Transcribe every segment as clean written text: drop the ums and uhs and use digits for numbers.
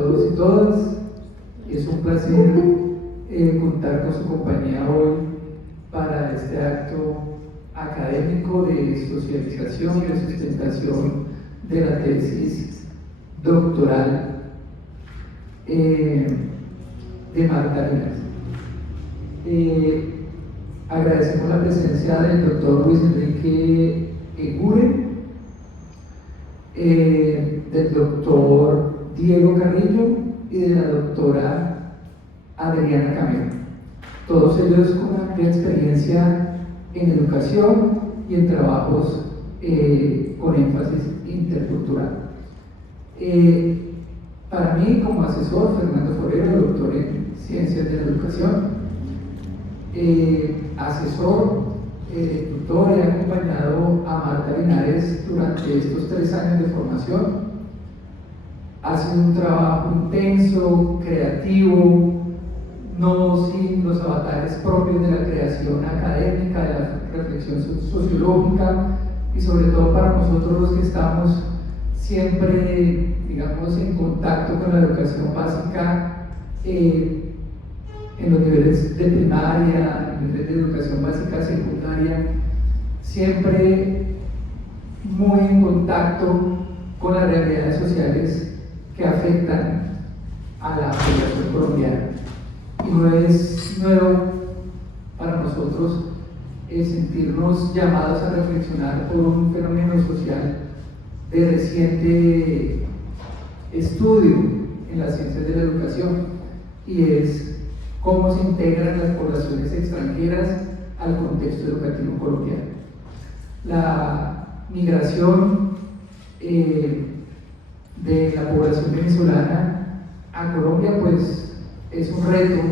todos y todas. Es un placer contar con su compañía hoy para este acto académico de socialización y de sustentación de la tesis doctoral de Marta Linares. Agradecemos la presencia del doctor Luis Enrique Eguren, del doctor Diego Carrillo y de la doctora Adriana Camelo, todos ellos con amplia experiencia en educación y en trabajos con énfasis intercultural. Para mí, como asesor, Fernando Forero, doctor en Ciencias de la Educación, asesor, tutor, he acompañado a Marta Linares durante estos 3 años de formación. Ha sido un trabajo intenso, creativo, no sin los avatares propios de la creación académica, de la reflexión sociológica y sobre todo para nosotros los que estamos siempre, digamos, en contacto con la educación básica en los niveles de primaria, en los niveles de educación básica secundaria, siempre muy en contacto con las realidades sociales que afectan a la población colombiana. Y no es nuevo para nosotros sentirnos llamados a reflexionar por un fenómeno social de reciente estudio en las ciencias de la educación, y es cómo se integran las poblaciones extranjeras al contexto educativo colombiano. La migración de la población venezolana a Colombia pues es un reto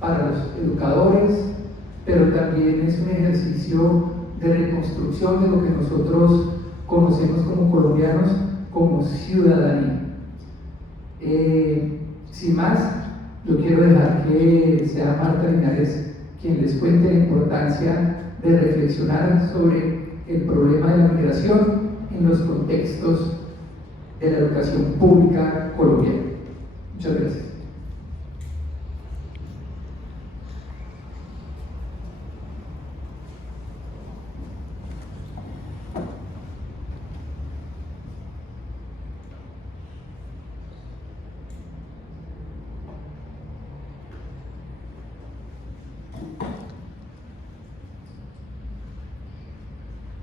para los educadores, pero también es un ejercicio de reconstrucción de lo que nosotros conocemos como colombianos, como ciudadanía. Sin más, yo quiero dejar que sea Marta Linares quien les cuente la importancia de reflexionar sobre el problema de la migración en los contextos de la educación pública colombiana. Muchas gracias.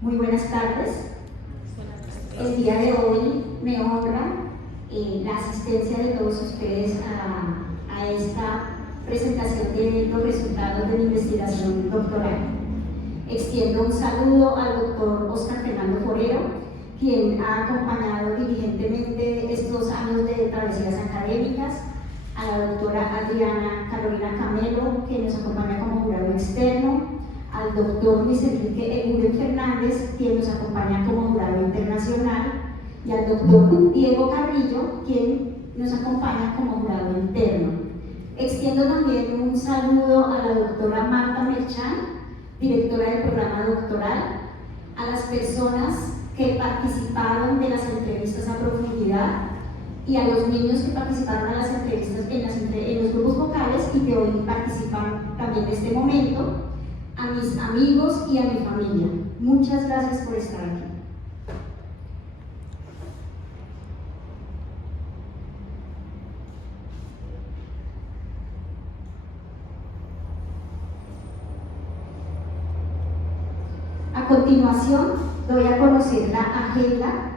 Muy buenas tardes. El día de hoy me honra la asistencia de todos ustedes a esta presentación de los resultados de mi investigación doctoral. Extiendo un saludo al doctor Óscar Fernando Forero, quien ha acompañado diligentemente estos años de travesías académicas, a la doctora Adriana Carolina Camelo, que nos acompaña como jurado externo, al doctor Luis Enrique Eguren Fernández, quien nos acompaña como jurado internacional, y al doctor Diego Carrillo, quien nos acompaña como jurado interno. Extiendo también un saludo a la doctora Marta Merchán, directora del programa doctoral, a las personas que participaron de las entrevistas a profundidad y a los niños que participaron en las entrevistas en los grupos vocales y que hoy participan también de este momento, a mis amigos y a mi familia. Muchas gracias por estar aquí. A continuación, doy a conocer la agenda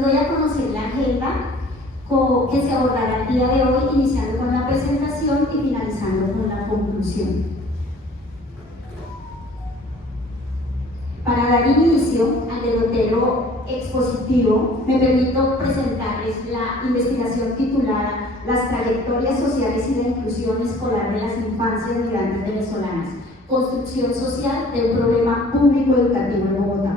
doy a conocer la agenda que se abordará el día de hoy, iniciando con la presentación y finalizando con la conclusión. Para dar inicio al derrotero expositivo, me permito presentarles la investigación titulada las trayectorias sociales y la inclusión escolar de las infancias migrantes venezolanas, construcción social de un problema público educativo en Bogotá.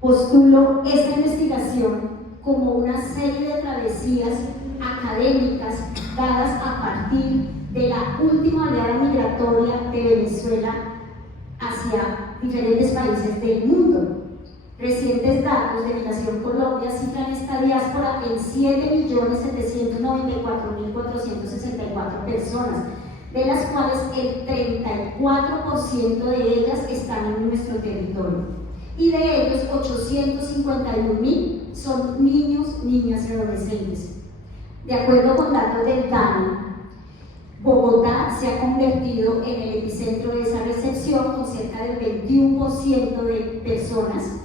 Postulo esta investigación como una serie de travesías académicas dadas a partir de la última oleada migratoria de Venezuela hacia diferentes países del mundo. Recientes datos de Migración Colombia cifran esta diáspora en 7.794.464 personas, de las cuales el 34% de ellas están en nuestro territorio. Y de ellos, 851.000 son niños, niñas y adolescentes. De acuerdo con datos del DANE, Bogotá se ha convertido en el epicentro de esa recepción, con cerca del 21% de personas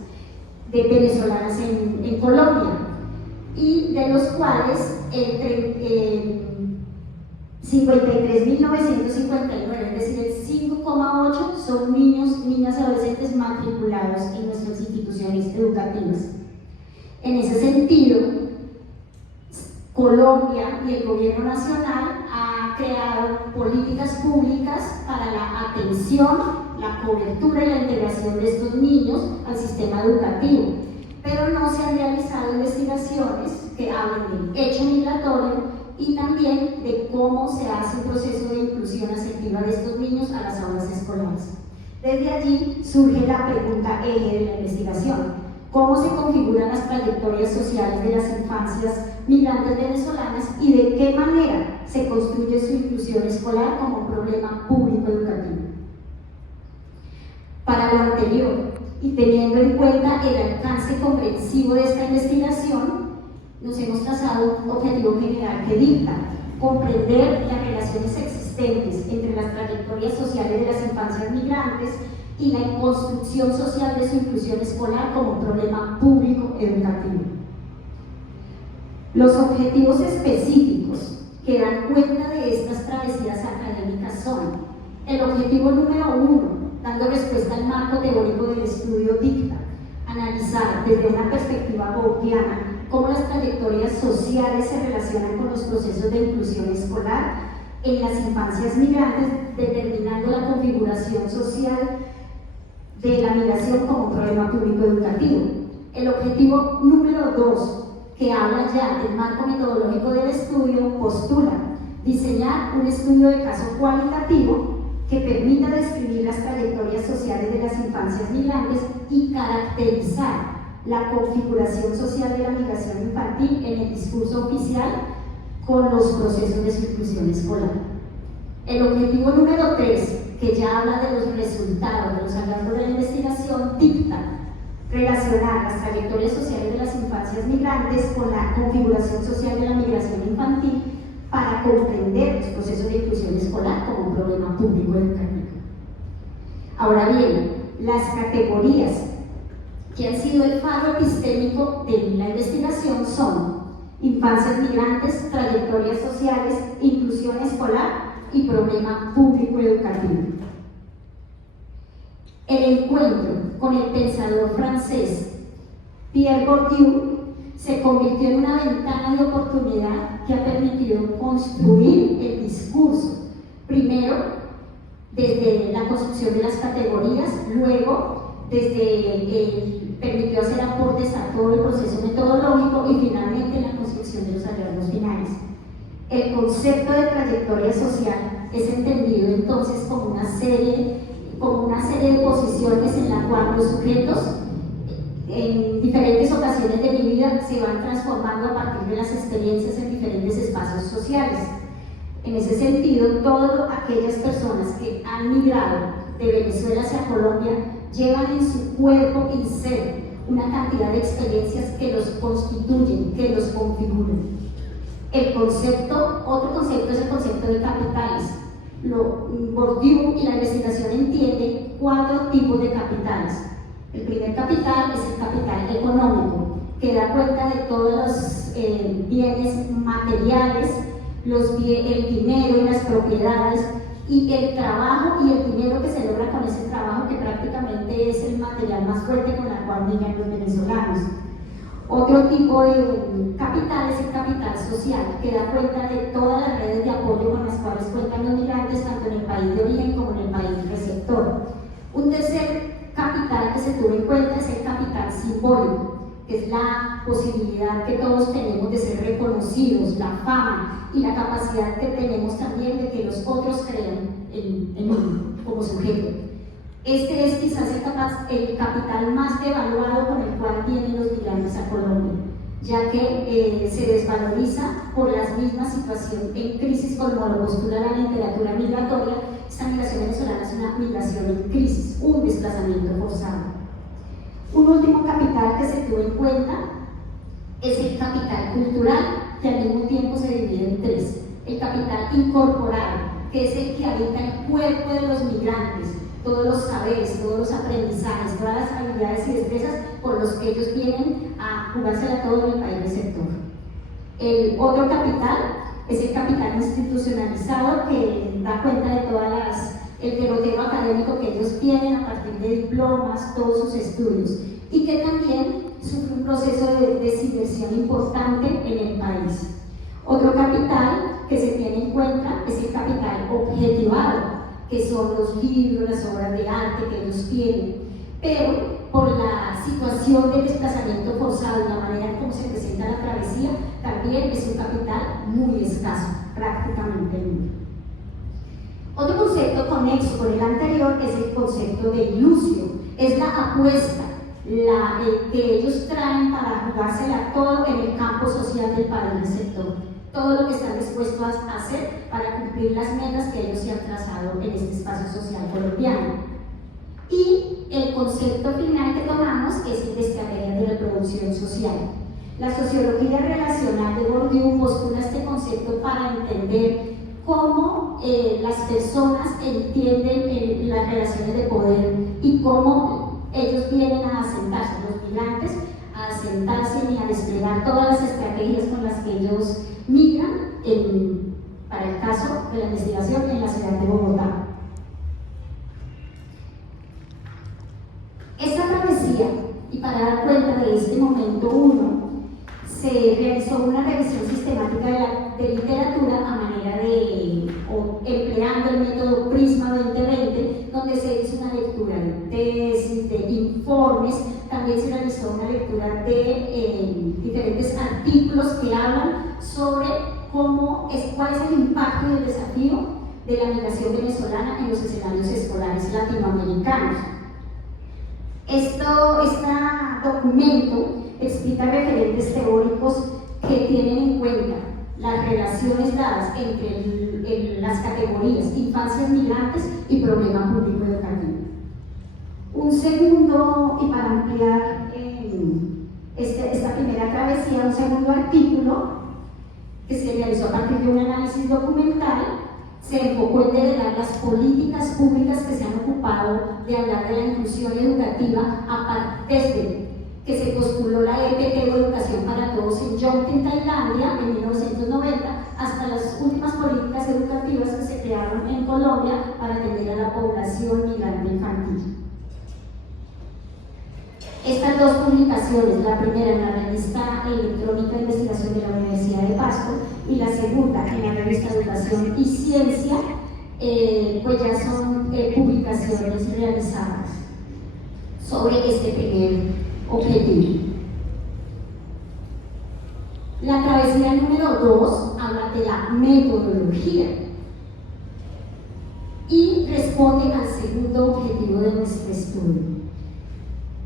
venezolanas en Colombia, y de los cuales 53.959, es decir, el 5,8% son niños, niñas y adolescentes matriculados en nuestras instituciones educativas. En ese sentido, Colombia y el gobierno nacional ha creado políticas públicas para la atención, la cobertura y la integración de estos niños al sistema educativo, pero no se han realizado investigaciones que hablen del hecho migratorio y también de cómo se hace un proceso de inclusión asertiva de estos niños a las aulas escolares. Desde allí surge la pregunta eje de la investigación: ¿cómo se configuran las trayectorias sociales de las infancias migrantes venezolanas y de qué manera se construye su inclusión escolar como un problema público educativo? Para lo anterior, y teniendo en cuenta el alcance comprensivo de esta investigación, nos hemos trazado un objetivo general que dicta comprender las relaciones existentes entre las trayectorias sociales de las infancias migrantes y la construcción social de su inclusión escolar como un problema público educativo. Los objetivos específicos que dan cuenta de estas travesías académicas son: el objetivo número 1, dando respuesta al marco teórico del estudio, dicta analizar desde una perspectiva gaussiana cómo las trayectorias sociales se relacionan con los procesos de inclusión escolar en las infancias migrantes, determinando la configuración social de la migración como un problema público educativo. El objetivo número 2, que habla ya del marco metodológico del estudio, postula diseñar un estudio de caso cualitativo que permita describir las trayectorias sociales de las infancias migrantes y caracterizar la configuración social de la migración infantil en el discurso oficial con los procesos de su inclusión escolar. El objetivo número 3, que ya habla de los resultados, de los hallazgos de la investigación, dicta relacionar las trayectorias sociales de las infancias migrantes con la configuración social de la migración infantil para comprender los procesos de inclusión escolar como un problema público educativo. Ahora bien, las categorías que han sido el faro epistémico de la investigación son infancias migrantes, trayectorias sociales, inclusión escolar y problema público educativo. El encuentro con el pensador francés Pierre Bourdieu se convirtió en una ventana de oportunidad que ha permitido construir el discurso, primero desde la construcción de las categorías, luego permitió hacer aportes a todo el proceso metodológico y finalmente la construcción de los hallazgos finales. El concepto de trayectoria social es entendido entonces como una serie de posiciones en la cual los sujetos en diferentes ocasiones de mi vida se van transformando a partir de las experiencias en diferentes espacios sociales. En ese sentido, todas aquellas personas que han migrado de Venezuela hacia Colombia llevan en su cuerpo y ser una cantidad de experiencias que los constituyen, que los configuran. Otro concepto es el concepto de capitales. Bourdieu y la investigación entiende 4 tipos de capitales. El primer capital es el capital económico, que da cuenta de todos los bienes materiales, el dinero y las propiedades, y el trabajo y el dinero que se logra con ese trabajo, que prácticamente es el material más fuerte con el cual migran los venezolanos. Otro tipo de capital es el capital social, que da cuenta de todas las redes de apoyo con las cuales cuentan los migrantes, tanto en el país de origen como en el país receptor. Un tercer capital que se tuvo en cuenta es el capital simbólico, que es la posibilidad que todos tenemos de ser reconocidos, la fama y la capacidad que tenemos también de que los otros crean en uno como sujeto. Este es quizás el capital más devaluado con el cual vienen los migrantes a Colombia, ya que se desvaloriza por la misma situación en crisis, como lo postula la literatura migratoria. Esta migración venezolana es una migración en crisis, un desplazamiento forzado. Un último capital que se tuvo en cuenta es el capital cultural, que al mismo tiempo se divide en tres. El capital incorporado, que es el que habita el cuerpo de los migrantes, todos los saberes, todos los aprendizajes, todas las habilidades y destrezas por los que ellos vienen a jugársela todo en el país receptor. El otro capital es el capital institucionalizado, que da cuenta de todas el derrotero académico que ellos tienen a partir de diplomas, todos sus estudios, y que también sufre un proceso de desinversión importante en el país. Otro capital que se tiene en cuenta es el capital objetivado, que son los libros, las obras de arte que ellos tienen, pero por la situación de desplazamiento forzado y la manera como se presenta la travesía, también es un capital muy escaso, prácticamente nulo. Otro concepto conexo con el anterior es el concepto de ilusio, es la apuesta que ellos traen para jugársela todo en el campo social del país receptor, todo lo que están dispuestos a hacer para cumplir las metas que ellos se han trazado en este espacio social colombiano. Y el concepto final que tomamos es el de estrategia de reproducción social. La sociología relacional de Bourdieu postula este concepto para entender cómo las personas entienden las relaciones de poder y cómo ellos vienen a asentarse, los migrantes, a asentarse y a desplegar todas las estrategias con las que ellos migran, para el caso de la investigación en la ciudad de Bogotá. Esta travesía, y para dar cuenta de este momento 1, se realizó una revisión sistemática de literatura a manera empleando el método Prisma 2020, donde se hizo una lectura de tesis, de informes, también se realizó una lectura de diferentes artículos que hablan sobre cuál es el impacto y el desafío de la migración venezolana en los escenarios escolares latinoamericanos. Este documento explica referentes teóricos que tienen en cuenta las relaciones dadas entre las categorías infancias migrantes y problema público educativo. Un segundo, y para ampliar esta primera travesía, un segundo artículo que se realizó a partir de un análisis documental se enfocó en develar las políticas públicas que se han ocupado de hablar de la inclusión educativa desde que se postuló la EPT o Educación para Todos en Yongtin, Tailandia, en 1990, hasta las últimas políticas educativas que se crearon en Colombia para atender a la población migrante infantil. Estas dos publicaciones, la primera en la revista electrónica de investigación de la Universidad de Pasto y la segunda en la revista Educación y Ciencia, pues ya son publicaciones realizadas sobre este primer objetivo. La travesía número 2 habla de la metodología y responde al segundo objetivo de nuestro estudio.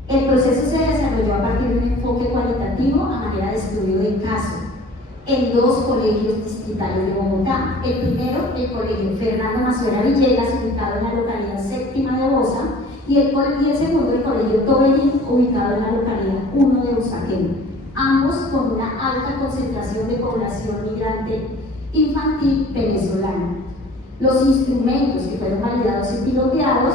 El proceso se desarrolló a partir de un enfoque cualitativo a manera de estudio de caso en dos colegios distritales de Bogotá. El primero, el colegio Fernando Mazuera Villegas, ubicado en la localidad séptima de Bosa, y el segundo, el colegio Tobelín, ubicado en la localidad 1 de Usaquén, ambos con una alta concentración de población migrante infantil venezolana. Los instrumentos que fueron validados y piloteados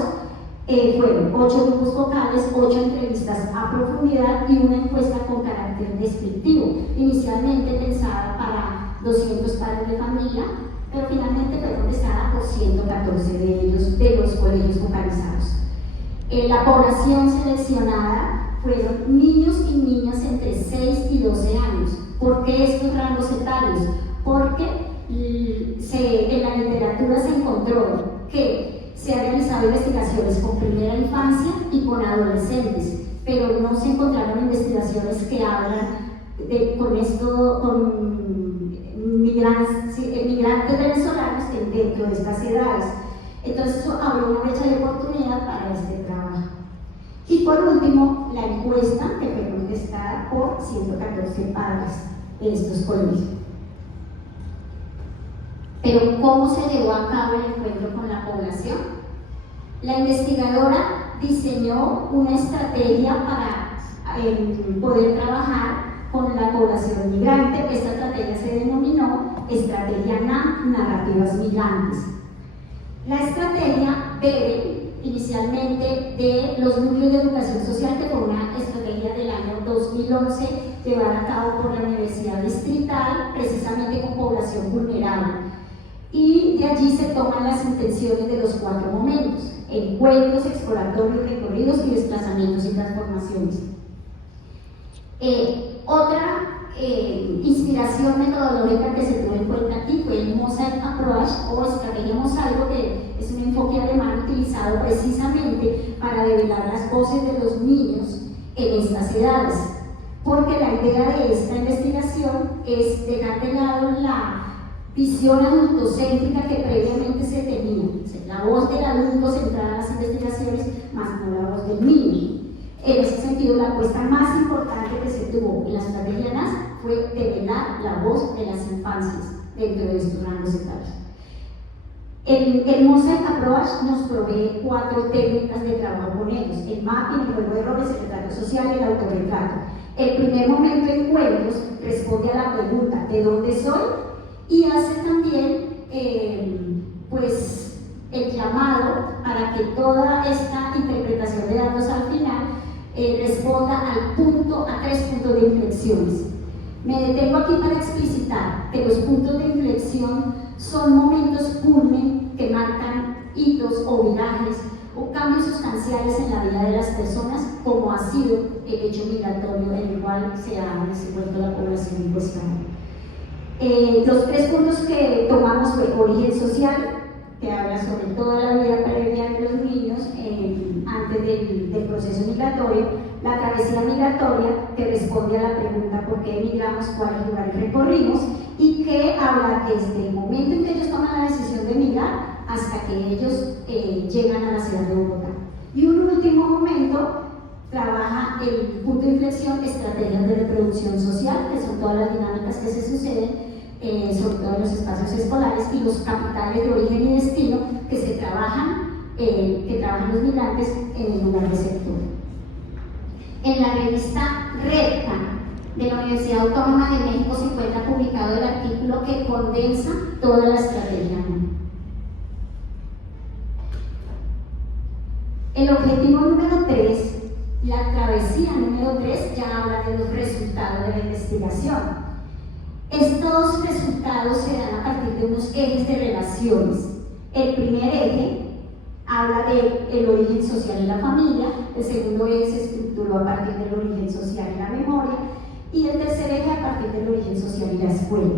fueron 8 grupos focales, 8 entrevistas a profundidad y una encuesta con carácter descriptivo, inicialmente pensada para 200 padres de familia, pero finalmente fue contestada por 114 de ellos, de los colegios focalizados. La población seleccionada fueron niños y niñas entre 6 y 12 años. ¿Por qué estos rangos etarios? Porque en la literatura se encontró que se han realizado investigaciones con primera infancia y con adolescentes, pero no se encontraron investigaciones que hablan con migrantes venezolanos dentro de estas edades. Entonces eso abrió una brecha de oportunidad para este trabajo. Y por último, la encuesta que fue contestada por 114 padres de estos colegios. Pero ¿cómo se llevó a cabo el encuentro con la población? La investigadora diseñó una estrategia para poder trabajar con la población migrante. Esta estrategia se denominó Estrategia NAM, Narrativas Migrantes. La estrategia bebe inicialmente de los núcleos de educación social, que fue una estrategia del año 2011 llevada a cabo por la Universidad Distrital, precisamente con población vulnerable. Y de allí se toman las intenciones de los 4 momentos: encuentros, exploratorios, recorridos y desplazamientos y transformaciones. Otra inspiración metodológica que se tuvo en cuenta aquí fue el Mosaic Approach o estrategia mosaico, que es un enfoque alemán utilizado precisamente para develar las voces de los niños en estas edades, porque la idea de esta investigación es dejar de lado la visión adultocéntrica que previamente se tenía, la voz del adulto centrada en las investigaciones, más no la voz del niño. En ese sentido, la apuesta más importante que se tuvo en la estrategia NAS fue develar la voz de las infancias dentro de estos rangos etarios. El Mosaic Approach nos provee 4 técnicas de trabajo con ellos: el mapping, el juego de roles, el retrato social y el autorretrato. El primer momento de encuentros responde a la pregunta ¿de dónde soy? Y hace también el llamado para que toda esta interpretación de datos al final responda a 3 puntos de inflexiones. Me detengo aquí para explicitar que los puntos de inflexión son momentos culmen que marcan hitos o virajes o cambios sustanciales en la vida de las personas, como ha sido el hecho migratorio en el cual se ha desenvuelto la población encuestada. Los 3 puntos que tomamos fue origen social, que habla sobre toda la vida previa de los niños antes del proceso migratorio; la travesía migratoria, que responde a la pregunta ¿por qué emigramos?, cuáles lugares recorrimos, y que habla desde el momento en que ellos toman la decisión de emigrar hasta que ellos llegan a la ciudad de Bogotá. Y un último momento trabaja el punto de inflexión, estrategias de reproducción social, que son todas las dinámicas que se suceden sobre todo en los espacios escolares, y los capitales de origen y destino que trabajan los migrantes en el lugar receptor. En la revista REDCA de la Universidad Autónoma de México se encuentra publicado el artículo que condensa toda la estrategia. El objetivo número 3, la travesía número 3, ya habla de los resultados de la investigación. Estos resultados se dan a partir de unos ejes de relaciones. El primer eje habla del origen social en la familia, el segundo eje se estructuró a partir del origen social en la memoria, y el tercer eje a partir del origen social en la escuela.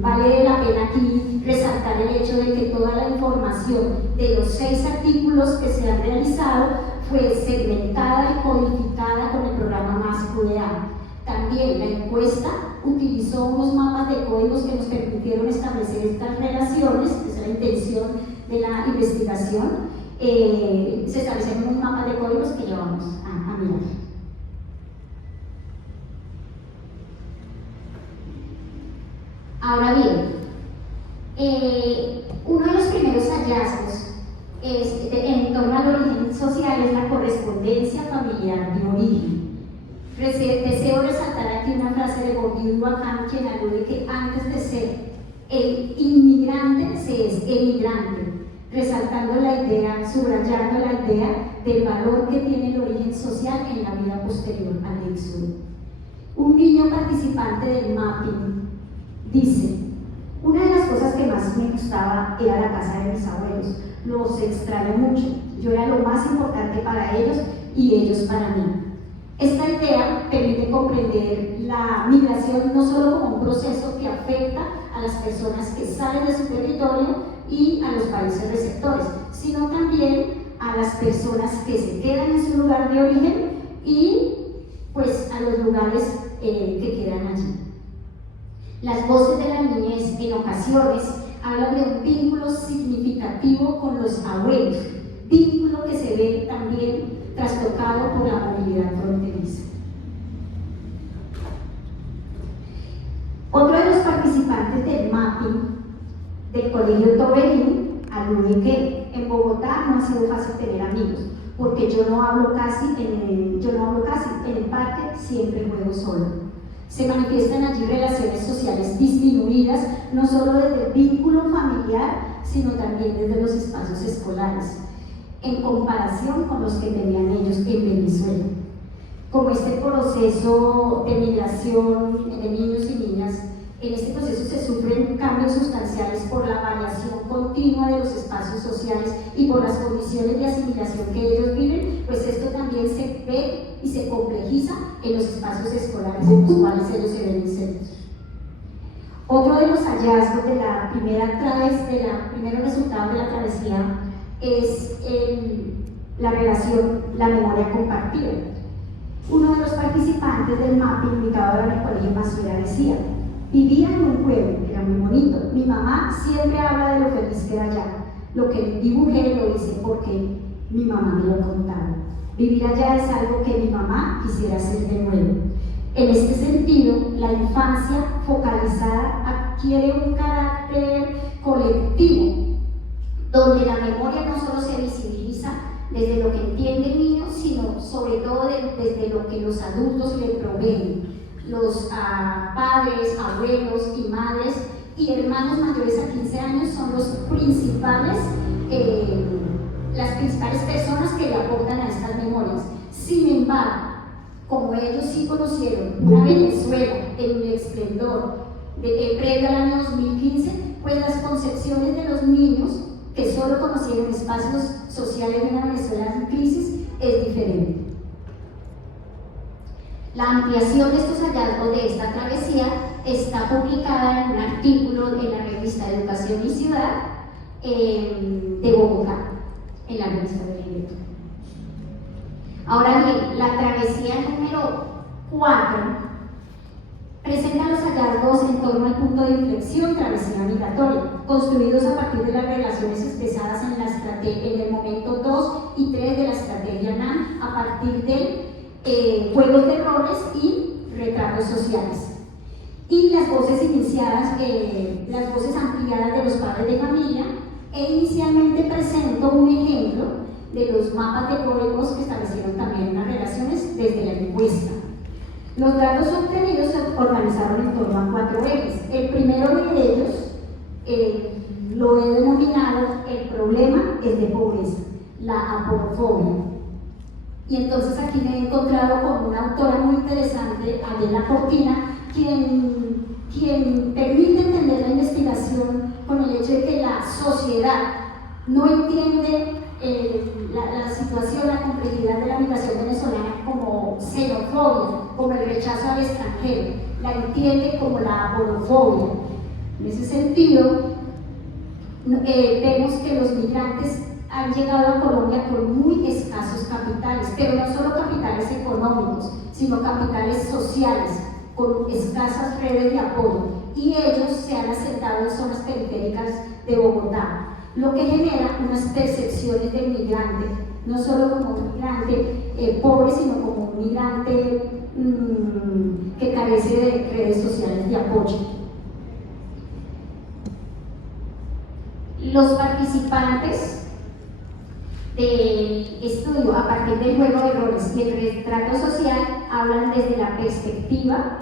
Vale la pena aquí resaltar el hecho de que toda la información de los 6 artículos que se han realizado fue segmentada y codificada con el programa MAS-QDA. También la encuesta utilizó unos mapas de códigos que nos permitieron establecer estas relaciones. Esa es la intención de la investigación. Se establecieron unos mapas de códigos que ya vamos a mirar. Ahora bien, uno de los primeros hallazgos en torno al origen social es la correspondencia familiar de origen. Deseo resaltar aquí una frase de Bourdieu Lacan, quien alude que antes de ser el inmigrante se es emigrante, resaltando la idea, subrayando la idea del valor que tiene el origen social en la vida posterior al éxodo. Un niño participante del mapping dice: una de las cosas que más me gustaba era la casa de mis abuelos, los extraño mucho, yo era lo más importante para ellos y ellos para mí. Esta idea permite comprender la migración no solo como un proceso que afecta a las personas que salen de su territorio y a los países receptores, sino también a las personas que se quedan en su lugar de origen y pues a los lugares que quedan allí. Las voces de la niñez en ocasiones hablan de un vínculo significativo con los abuelos, vínculo que se ve también trastocado por la movilidad fronteriza. Otro de los participantes del mapping del Colegio Tobelín alude que en Bogotá no ha sido fácil tener amigos, porque yo no hablo casi, en el parque siempre juego solo. Se manifiestan allí relaciones sociales disminuidas, no solo desde el vínculo familiar, sino también desde los espacios escolares, en comparación con los que tenían ellos en Venezuela. Como este proceso de migración de niños y niñas, en este proceso se sufren cambios sustanciales por la variación continua de los espacios sociales y por las condiciones de asimilación que ellos viven, pues esto también se ve y se complejiza en los espacios escolares en los cuales ellos se ven insertos. Otro de los hallazgos de la primer resultado de la travesía es la relación, la memoria compartida. Uno de los participantes del mapping ubicado en el Colegio Masuera decía: vivía en un pueblo, era muy bonito, mi mamá siempre habla de lo feliz que era allá, lo que dibujé lo hice porque mi mamá me lo contaba. Vivir allá es algo que mi mamá quisiera hacer de nuevo. En este sentido, la infancia focalizada adquiere un carácter colectivo, donde la memoria no solo se visibiliza desde lo que entiende el niño, sino sobre todo desde lo que los adultos le proveen. Los padres, abuelos y madres y hermanos mayores a 15 años son las principales personas que le aportan a estas memorias. Sin embargo, como ellos sí conocieron una Venezuela en un esplendor previo al año 2015, pues las concepciones de los niños que solo conocieron espacios sociales de una Venezuela en crisis es diferente. La ampliación de estos hallazgos de esta travesía está publicada en un artículo en la revista Educación y Ciudad de Bogotá, en la revista de Libreto. Ahora bien, la travesía número 4 presenta los hallazgos en torno al punto de inflexión travesía migratoria, construidos a partir de las relaciones expresadas en el momento 2 y 3 de la estrategia NAM, a partir de juegos de roles y retratos sociales. Y las voces iniciadas, las voces ampliadas de los padres de familia, e inicialmente presento un ejemplo de los mapas de códigos que establecieron también las relaciones desde la encuesta. Los datos obtenidos se organizaron en torno a 4 ejes. El primero de ellos lo he denominado el problema es de pobreza, la aporofobia. Y entonces aquí me he encontrado con una autora muy interesante, Adela Cortina, quien permite entender la investigación con el hecho de que la sociedad no entiende la situación, la complejidad de la migración venezolana como xenofobia, como el rechazo al extranjero, la entiende como la aporofobia. En ese sentido, vemos que los migrantes han llegado a Colombia con muy escasos capitales, pero no solo capitales económicos, sino capitales sociales, con escasas redes de apoyo, y ellos se han asentado en zonas periféricas de Bogotá, lo que genera unas percepciones del migrante, no solo como un migrante pobre, sino como un migrante que carece de redes sociales de apoyo. Los participantes del estudio a partir del juego de roles y el retrato social hablan desde la perspectiva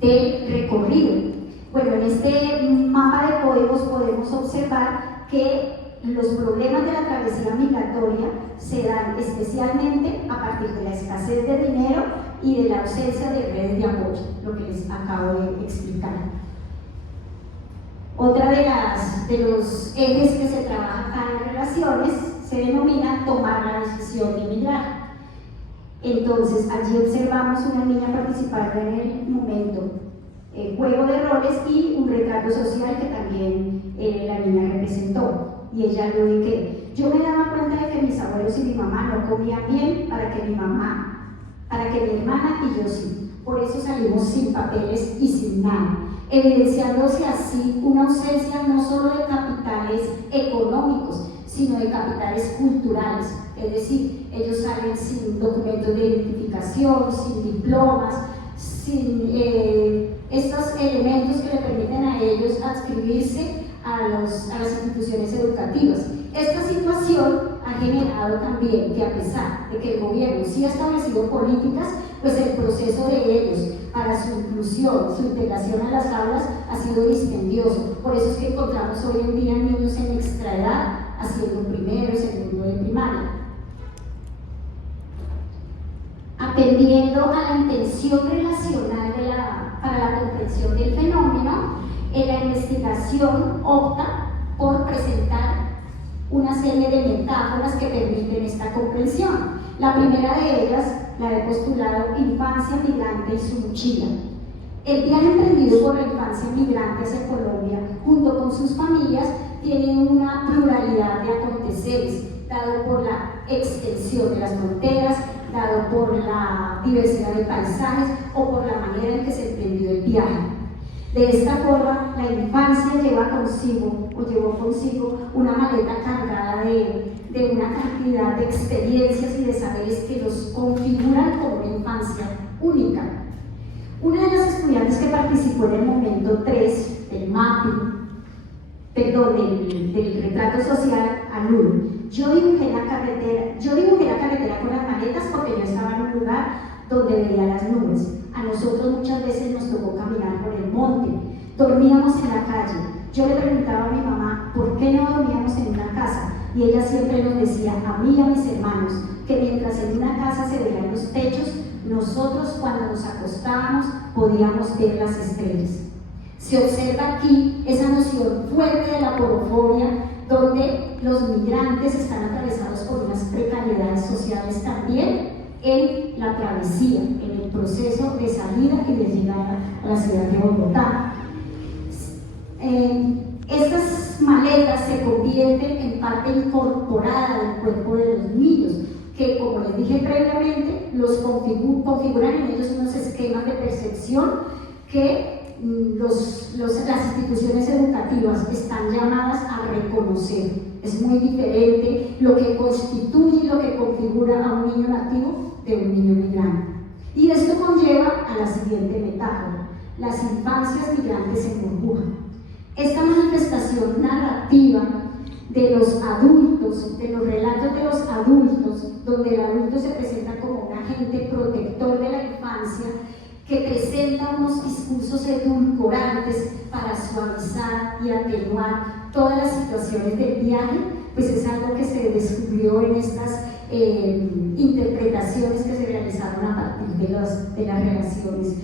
del recorrido. Bueno, en este mapa de códigos podemos observar que los problemas de la travesía migratoria se dan especialmente a partir de la escasez de dinero y de la ausencia de redes de apoyo, lo que les acabo de explicar. Otra de los ejes que se trabaja acá en relaciones se denomina tomar la decisión de migrar. Entonces, allí observamos una niña participando en el momento juego de roles y un retrato social que también la niña representó. Y ella lo de que yo me daba cuenta de que mis abuelos y mi mamá no comían bien para que mi hermana y yo sí. Por eso salimos sin papeles y sin nada, evidenciándose así una ausencia no solo de capitales económicos, sino de capitales culturales. Es decir, ellos salen sin documentos de identificación, sin diplomas, sin estos elementos que le permiten a ellos adscribirse a las instituciones educativas. Esta situación ha generado también que, a pesar de que el gobierno sí ha establecido políticas, pues el proceso de ellos para su inclusión, su integración a las aulas ha sido dispendioso. Por eso es que encontramos hoy en día niños en extraedad haciendo primero y segundo de primaria. Atendiendo a la intención relacional para la comprensión del fenómeno, la investigación opta por presentar una serie de metáforas que permiten esta comprensión. La primera de ellas la he postulado Infancia Migrante y su mochila. El viaje emprendido por la infancia migrante hacia Colombia, junto con sus familias, tiene una pluralidad de aconteceres, dado por la extensión de las fronteras, dado por la diversidad de paisajes o por la manera en que se emprendió el viaje. De esta forma, la infancia llevó consigo una maleta cargada de una cantidad de experiencias y de saberes que los configuran como una infancia única. Una de las estudiantes que participó en el momento 3 del mapping, del retrato social, alude: yo dibujé la carretera con las maletas porque yo estaba en un lugar donde veía las nubes. A nosotros muchas veces nos tocó caminar por el monte, dormíamos en la calle. Yo le preguntaba a mi mamá por qué no dormíamos en una casa, y ella siempre nos decía, a mí y a mis hermanos, que mientras en una casa se veían los techos, nosotros cuando nos acostábamos podíamos ver las estrellas. Se observa aquí esa noción fuerte de la porofobia, donde los migrantes están atravesados por unas precariedades sociales también en la travesía, en el proceso de salida y de llegada a la ciudad de Bogotá. Estas maletas se convierten en parte incorporada del cuerpo de los niños, que, como les dije previamente, los configuran en ellos unos esquemas de percepción que las instituciones educativas están llamadas a reconocer. Es muy diferente lo que constituye y lo que configura a un niño nativo de un niño migrante. Y esto conlleva a la siguiente metáfora: las infancias migrantes en burbuja. Esta manifestación narrativa de los adultos, de los relatos de los adultos, donde el adulto se presenta como un agente protector de la infancia, que presenta unos discursos edulcorantes para suavizar y atenuar todas las situaciones del viaje, pues es algo que se descubrió en estas interpretaciones que se realizaron a partir de las relaciones.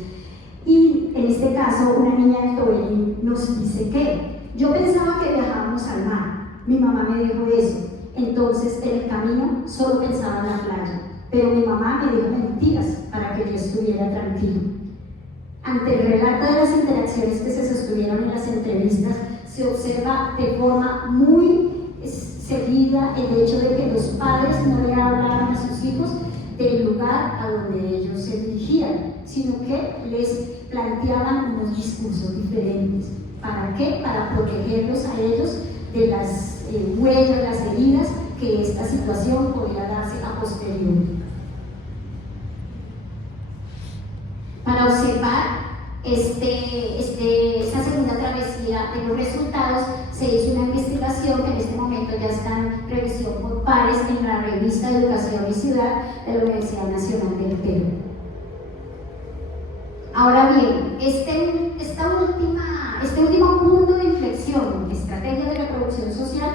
Y en este caso, una niña de Tobelín nos dice que yo pensaba que viajábamos al mar, mi mamá me dijo eso, entonces en el camino solo pensaba en la playa, pero mi mamá me dijo mentiras para que yo estuviera tranquilo. Ante el relato de las interacciones que se sostuvieron en las entrevistas, se observa de forma muy seguida el hecho de que los padres no le hablaban a sus hijos del lugar a donde ellos se dirigían, sino que les planteaban unos discursos diferentes. ¿Para qué? Para protegerlos a ellos de las huellas, las heridas que esta situación podía darse a posteriori. Para observar esta segunda travesía de los resultados, se hizo una investigación que en este momento ya está en revisión por pares en la revista Educación y Ciudad de la Universidad Nacional del Perú. Ahora bien, este último punto de inflexión, estrategia de reproducción social,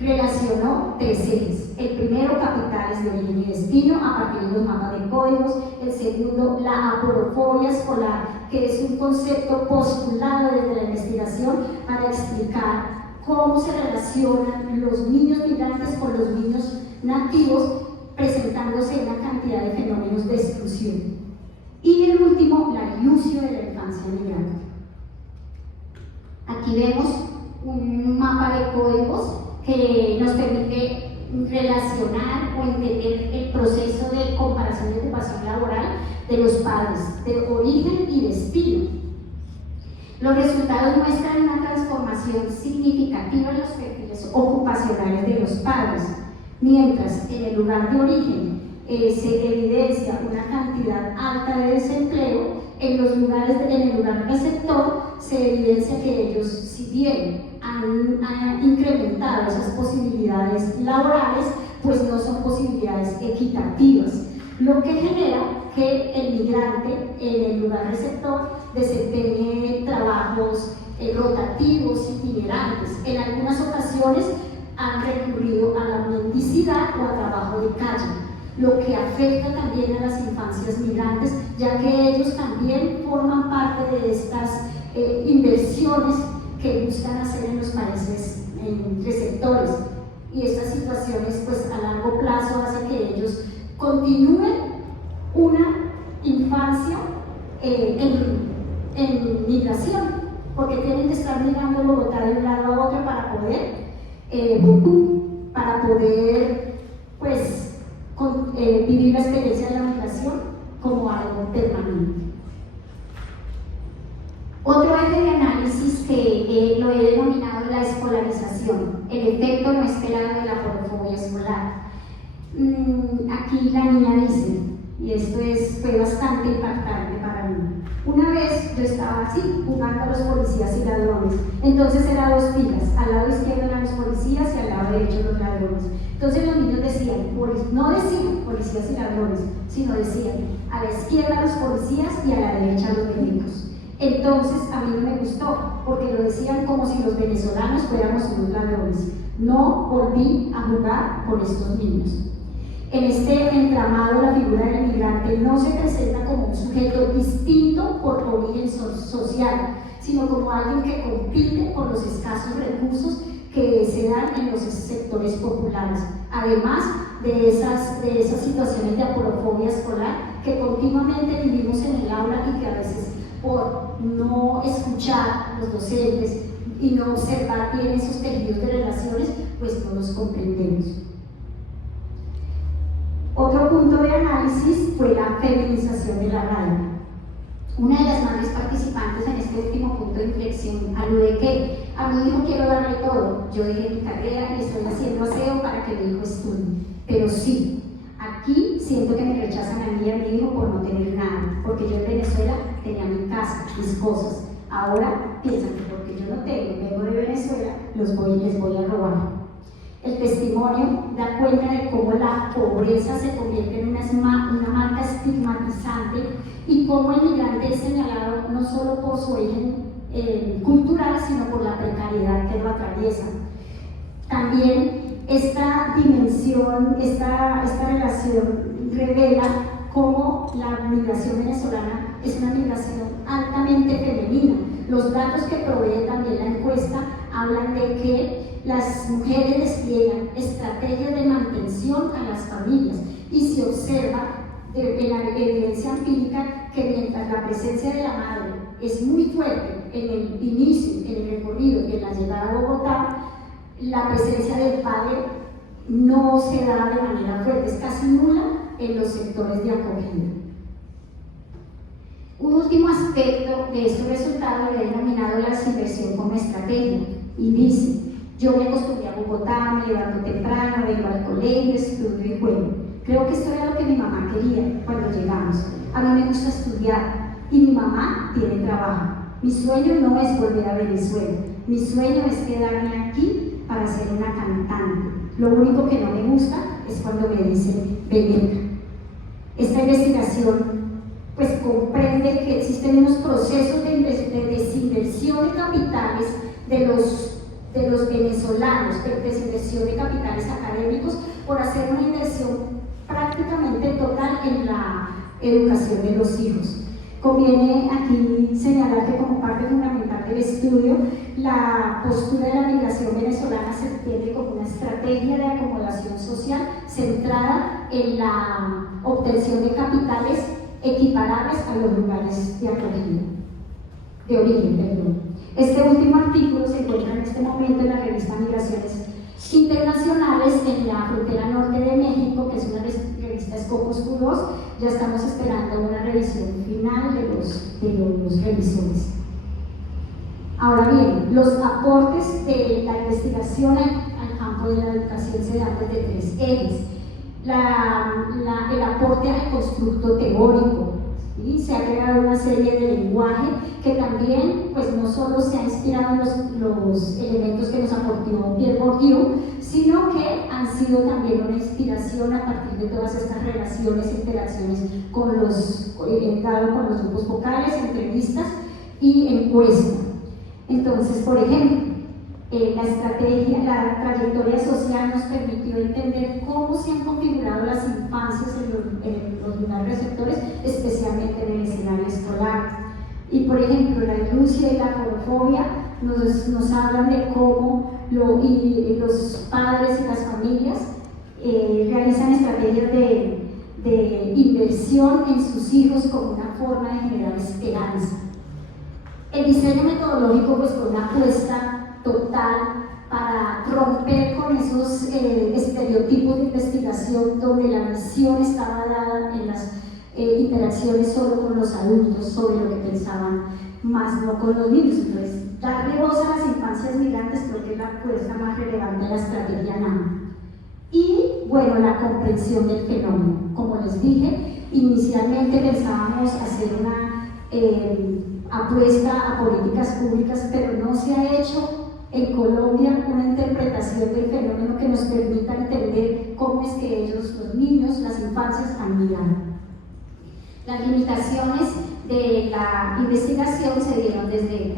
relacionó 3 ejes. El primero, capitales de origen y destino, a partir de los mapas de códigos. El segundo, la aporofobia escolar, que es un concepto postulado desde la investigación para explicar cómo se relacionan los niños migrantes con los niños nativos, presentando presentándose una cantidad de fenómenos de exclusión. Y el último, la ilusión de la infancia migrante. Aquí vemos un mapa de códigos que nos permite relacionar o entender el proceso de comparación de ocupación laboral de los padres, de origen y destino. Los resultados muestran una transformación significativa en los perfiles ocupacionales de los padres, mientras en el lugar de origen se evidencia una cantidad alta de desempleo. En el lugar receptor se evidencia que ellos, si bien han incrementado esas posibilidades laborales, pues no son posibilidades equitativas, lo que genera que el migrante en el lugar receptor desempeñe trabajos rotativos, itinerantes. En algunas ocasiones han recurrido a la mendicidad o a trabajo de calle, lo que afecta también a las infancias migrantes, ya que ellos también forman parte de estas inversiones que buscan hacer en los países receptores. Y estas situaciones, pues a largo plazo, hacen que ellos continúen una infancia en migración, porque tienen que estar migrando Bogotá de un lado a otro para poder pues, vivir la experiencia de la migración como algo permanente. Otro eje de análisis que lo he denominado la escolarización, el efecto no esperado de la aporofobia escolar. Aquí la niña dice, y esto fue bastante impactante para mí. Una vez yo estaba así, jugando a los policías y ladrones. Entonces eran dos filas, al lado izquierdo eran los policías y al lado derecho los ladrones. Entonces los niños decían, no decían policías y ladrones, sino decían a la izquierda los policías y a la derecha los médicos. Entonces a mí no me gustó, porque lo decían como si los venezolanos fuéramos unos ladrones. No volví a jugar con estos niños. En este entramado, la figura del migrante no se presenta como un sujeto distinto por origen social, sino como alguien que compite por los escasos recursos que se dan en los sectores populares, además de esas situaciones de aporofobia escolar que continuamente vivimos en el aula y que a veces por no escuchar a los docentes y no observar bien esos tejidos de relaciones, pues no los comprendemos. Otro punto de análisis fue la feminización de la radio. Una de las madres participantes en este último punto de inflexión alude que a mi hijo quiero darle todo. Yo dejé mi carrera y estoy haciendo aseo para que mi hijo estudie. Pero sí, aquí siento que me rechazan a mí y a mi hijo por no tener nada, porque yo en Venezuela tenía mi casa, mis cosas. Ahora piensan que porque yo no vengo de Venezuela, les voy a robar. El testimonio da cuenta de cómo la pobreza se convierte en una marca estigmatizante y cómo el migrante es señalado no solo por su origen cultural, sino por la precariedad que lo atraviesa. También esta dimensión, esta relación revela cómo la migración venezolana es una migración altamente femenina. Los datos que provee también la encuesta hablan de que las mujeres despliegan estrategias de mantención a las familias y se observa en la evidencia empírica que mientras la presencia de la madre es muy fuerte en el inicio, en el recorrido y en la llegada a Bogotá, la presencia del padre no se da de manera fuerte, es casi nula en los sectores de acogida. Un último aspecto de estos resultados lo he denominado la desinversión como estrategia y dice: yo me acostumbré a Bogotá, me levanto temprano, vengo al colegio, estudio y juego. Creo que esto era lo que mi mamá quería cuando llegamos. A mí me gusta estudiar y mi mamá tiene trabajo. Mi sueño no es volver a Venezuela, mi sueño es quedarme aquí para ser una cantante. Lo único que no me gusta es cuando me dicen venir. Esta investigación pues comprende que existen unos procesos de desinversión de capitales de los venezolanos, de desinversión de capitales académicos por hacer una inversión prácticamente total en la educación de los hijos. Conviene aquí señalar que como parte fundamental del estudio, la postura de la migración venezolana se entiende como una estrategia de acomodación social centrada en la obtención de capitales equiparables a los lugares de acogida, de origen, perdón. Este último artículo se encuentra en este momento en la revista Migraciones Internacionales en la frontera norte de México, que es una revista Scopus Q2. Ya estamos esperando una revisión final de los revisores. Ahora bien, los aportes de la investigación al campo de la educación se dan desde tres ejes. El aporte al constructo teórico, ¿sí? Se ha creado una serie de lenguaje que también, pues no solo se ha inspirado en los elementos que nos aportó Pierre Bourdieu, sino que han sido también una inspiración a partir de todas estas relaciones e interacciones dado con los grupos vocales, entrevistas y encuestas. Entonces, por ejemplo, la trayectoria social nos permitió entender cómo se han configurado las infancias en los lugares receptores, especialmente en el escenario escolar. Y por ejemplo, la ilusia y la forofobia nos hablan de cómo los padres y las familias realizan estrategias de inversión en sus hijos como una forma de generar esperanza. El diseño metodológico pues fue una apuesta total para romper con esos estereotipos de investigación donde la misión estaba dada en las interacciones solo con los adultos sobre lo que pensaban, más no con los niños. Entonces, darle voz a las infancias migrantes creo que es la apuesta más relevante de la estrategia NAM. Y bueno, la comprensión del fenómeno. Como les dije, inicialmente pensábamos hacer una apuesta a políticas públicas, pero no se ha hecho en Colombia una interpretación del fenómeno que nos permita entender cómo es que ellos, los niños, las infancias, han migrado. Las limitaciones de la investigación se dieron desde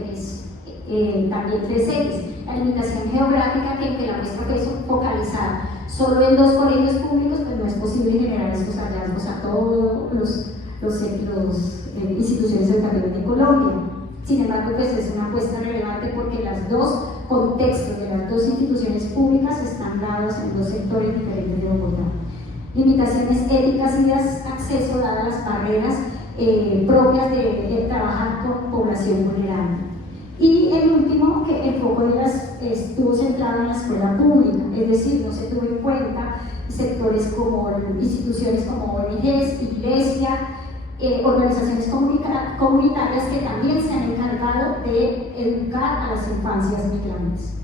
también tres ejes. La limitación geográfica, que la muestra fue focalizar solo en 2 colegios públicos, pues no es posible generar estos hallazgos a todos los instituciones educativas de Colombia. Sin embargo, pues es una apuesta relevante porque los 2 contextos de las 2 instituciones públicas están dados en 2 sectores diferentes de Bogotá. Limitaciones éticas y de acceso dadas las barreras propias de trabajar con población vulnerable. Y el último, que el foco estuvo centrado en la escuela pública, es decir, no se tuvo en cuenta sectores como instituciones como ONGs, iglesia, organizaciones comunitarias que también se han encargado de educar a las infancias migrantes.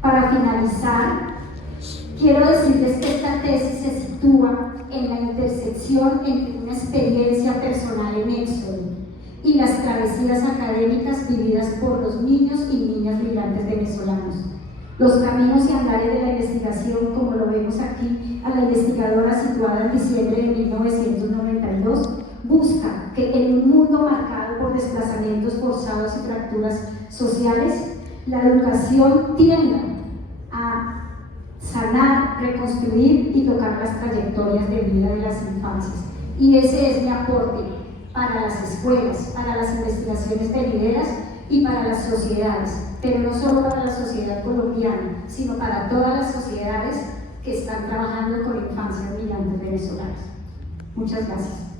Para finalizar, quiero decirles que esta tesis se sitúa en la intersección entre una experiencia personal en éxodo y las travesías académicas vividas por los niños y niñas migrantes venezolanos. Los caminos y andares de la investigación, como lo vemos aquí, a la investigadora situada en diciembre de 1992, busca que en un mundo marcado por desplazamientos forzados y fracturas sociales, la educación tienda a sanar, reconstruir y tocar las trayectorias de vida de las infancias. Y ese es mi aporte para las escuelas, para las investigaciones venideras y para las sociedades, pero no solo para la sociedad colombiana, sino para todas las sociedades que están trabajando con infancias migrantes venezolanas. Muchas gracias.